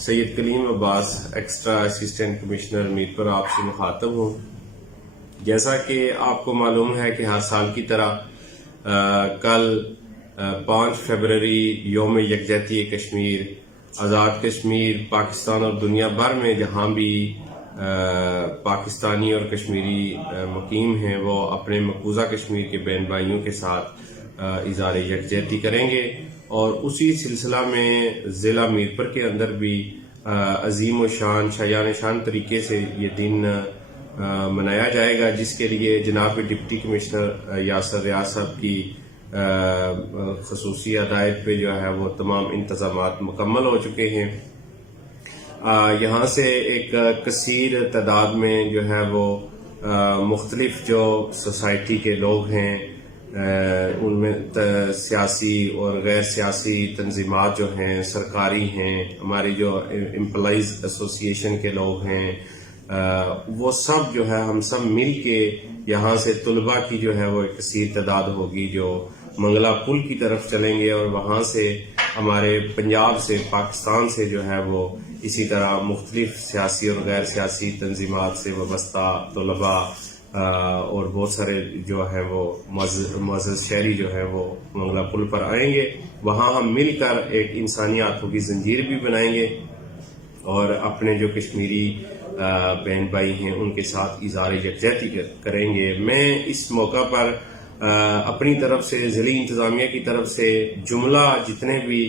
سید کلیم عباس extra assistant commissioner Mirpur آپ سے مخاطب ہوں۔ جیسا کہ آپ کو معلوم ہے کہ ہر سال کی طرح کل 5 فروری یوم یکجہتی کشمیر، آزاد کشمیر پاکستان اور دنیا بھر میں جہاں بھی پاکستانی اور کشمیری مقیم ہیں وہ اپنے مقبوضہ کشمیر کے بہن بھائیوں کے ساتھ اظہار یکجہتی کریں گے، اور اسی سلسلہ میں ضلع میرپور کے اندر بھی عظیم و شان شایان شان طریقے سے یہ دن منایا جائے گا، جس کے لیے جناب ڈپٹی کمشنر یاسر ریاض صاحب کی خصوصی ہدایت پہ جو ہے وہ تمام انتظامات مکمل ہو چکے ہیں۔ یہاں سے ایک کثیر تعداد میں جو ہے وہ مختلف جو سوسائٹی کے لوگ ہیں، ان میں سیاسی اور غیر سیاسی تنظیمات جو ہیں، سرکاری ہیں، ہماری جو امپلائیز ایسوسی ایشن کے لوگ ہیں، وہ سب جو ہے ہم سب مل کے یہاں سے طلباء کی جو ہے وہ ایک کثیر تعداد ہوگی جو منگلا پل کی طرف چلیں گے، اور وہاں سے ہمارے پنجاب سے، پاکستان سے جو ہے وہ اسی طرح مختلف سیاسی اور غیر سیاسی تنظیمات سے وابستہ طلباء اور بہت سارے جو ہیں وہ معزز شہری جو ہیں وہ منگلا پل پر آئیں گے۔ وہاں ہم مل کر ایک انسانی ہاتھوں کی زنجیر بھی بنائیں گے اور اپنے جو کشمیری بہن بھائی ہیں ان کے ساتھ اظہار یکجہتی کریں گے۔ میں اس موقع پر اپنی طرف سے، ضلعی انتظامیہ کی طرف سے جملہ جتنے بھی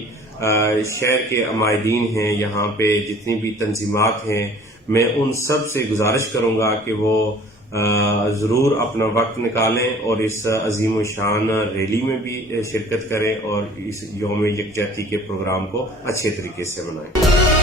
شہر کے عمائدین ہیں، یہاں پہ جتنی بھی تنظیمات ہیں، میں ان سب سے گزارش کروں گا کہ وہ ضرور اپنا وقت نکالیں اور اس عظیم و شان ریلی میں بھی شرکت کریں اور اس یوم یکجہتی کے پروگرام کو اچھے طریقے سے منائیں۔